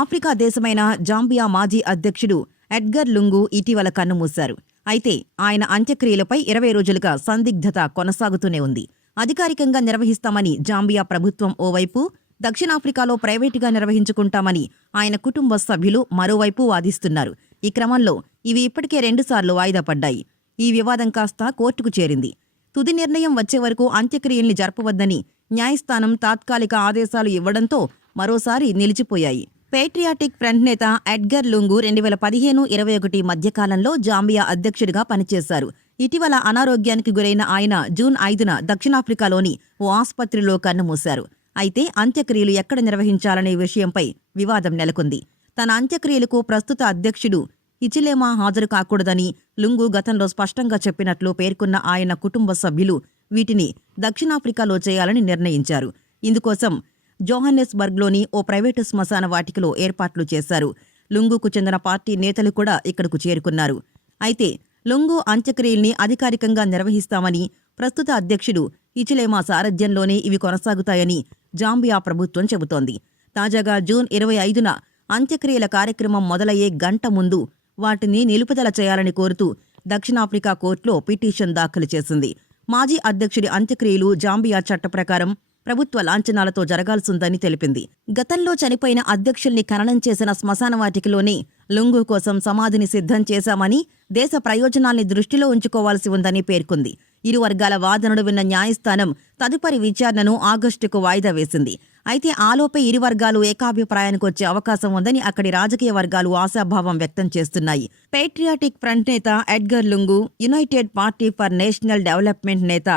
Africa దేశమైన Zambia మాజీ అధ్యక్షుడు ఎడ్గర్ లుంగు ఇటీవల కన్నుమూశారు అయితే ఆయన అంత్యక్రియలపై ఇరవై రోజులుగా సందిగ్ధత కొనసాగుతూనే ఉంది. అధికారికంగా నిర్వహిస్తామని జాంబియా ప్రభుత్వం ఓవైపు దక్షిణాఫ్రికాలో ప్రైవేటుగా నిర్వహించుకుంటామని ఆయన కుటుంబ సభ్యులు మరోవైపు వాదిస్తున్నారు. ఈ క్రమంలో ఇవి ఇప్పటికే రెండుసార్లు వాయిదా పడ్డాయి. ఈ వివాదం కాస్త కోర్టుకు చేరింది. తుది నిర్ణయం వచ్చే వరకు అంత్యక్రియల్ని జరపవద్దని న్యాయస్థానం తాత్కాలిక ఆదేశాలు ఇవ్వడంతో మరోసారి నిలిచిపోయాయి. పేట్రియాటిక్ ఫ్రంట్ నేత ఎడ్గర్ లుంగు రెండు వేల పదిహేను ఇరవై ఒకటి మధ్యకాలంలో జాంబియా అధ్యక్షుడిగా పనిచేశారు. ఇటీవల అనారోగ్యానికి గురైన ఆయన జూన్ ఐదున దక్షిణాఫ్రికాలోని ఓ ఆసుపత్రిలో కన్నుమూశారు. అయితే అంత్యక్రియలు ఎక్కడ నిర్వహించాలనే విషయంపై వివాదం నెలకొంది. తన అంత్యక్రియలకు ప్రస్తుత అధ్యక్షుడు ఇచిలేమా హాజరు కాకూడదని లుంగు గతంలో స్పష్టంగా చెప్పినట్లు పేర్కొన్న ఆయన కుటుంబ సభ్యులు వీటిని దక్షిణాఫ్రికాలో చేయాలని నిర్ణయించారు. ఇందుకోసం జోహన్నెస్బర్గ్లోని ఓ ప్రైవేటు శ్మశాన వాటికలో ఏర్పాట్లు చేశారు. లుంగుకు చెందిన పార్టీ నేతలు కూడా ఇక్కడకు చేరుకున్నారు. అయితే లుంగు అంత్యక్రియల్ని అధికారికంగా నిర్వహిస్తామని ప్రస్తుత అధ్యక్షుడు ఇచిలేమా సారథ్యంలోనే ఇవి కొనసాగుతాయని జాంబియా ప్రభుత్వం చెబుతోంది. తాజాగా జూన్ ఇరవై ఐదున అంత్యక్రియల కార్యక్రమం మొదలయ్యే గంట ముందు వాటిని నిలుపుదల చేయాలని కోరుతూ దక్షిణాఫ్రికా కోర్టులో పిటిషన్ దాఖలు చేసింది. మాజీ అధ్యక్షుడి అంత్యక్రియలు జాంబియా చట్ట ప్రకారం ప్రభుత్వ లాంఛనాలతో జరగాల్సిందని తెలిపింది. గతంలో చనిపోయిన అధ్యక్షుల్ని ఖననం చేసిన శ్మశాన వాటికలోనే లుంగు కోసం సమాధిని సిద్ధం చేశామని దేశ ప్రయోజనాల్ని దృష్టిలో ఉంచుకోవాల్సి ఉందని పేర్కొంది. ఇరు వర్గాల వాదనలు విన్న న్యాయస్థానం తదుపరి విచారణను ఆగస్టుకు వాయిదా వేసింది. అయితే ఆలోపే ఇరు వర్గాలు ఏకాభిప్రాయానికి వచ్చే అవకాశం ఉందని అక్కడి రాజకీయ వర్గాలు ఆశాభావం వ్యక్తం చేస్తున్నాయి. పేట్రియాటిక్ ఫ్రంట్ నేత Edgar Lungu United Party for National Development నేత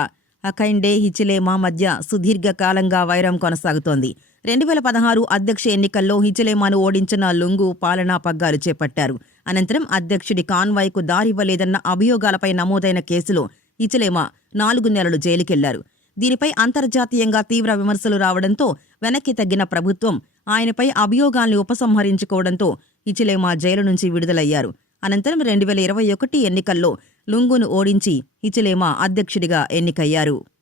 అఖైండే హిచిలేమా మధ్య సుదీర్ఘ కాలంగా వైరం కొనసాగుతోంది. రెండు వేల పదహారు అధ్యక్ష ఎన్నికల్లో హిచిలేమాను ఓడించిన లుంగు పాలనా పగ్గాలు చేపట్టారు. అనంతరం అధ్యక్షుడి కాన్వాయ్కు దారివ్వలేదన్న అభియోగాలపై నమోదైన కేసులో హిచిలేమా నాలుగు నెలలు జైలుకెళ్ళారు. దీనిపై అంతర్జాతీయంగా తీవ్ర విమర్శలు రావడంతో వెనక్కి తగ్గిన ప్రభుత్వం ఆయనపై అభియోగాల్ని ఉపసంహరించుకోవడంతో హిచిలేమా జైలు నుంచి విడుదలయ్యారు. అనంతరం రెండు వేల ఇరవై ఒకటి ఎన్నికల్లో లుంగును ఓడించి హిచిలేమా అధ్యక్షుడిగా ఎన్నికయ్యారు.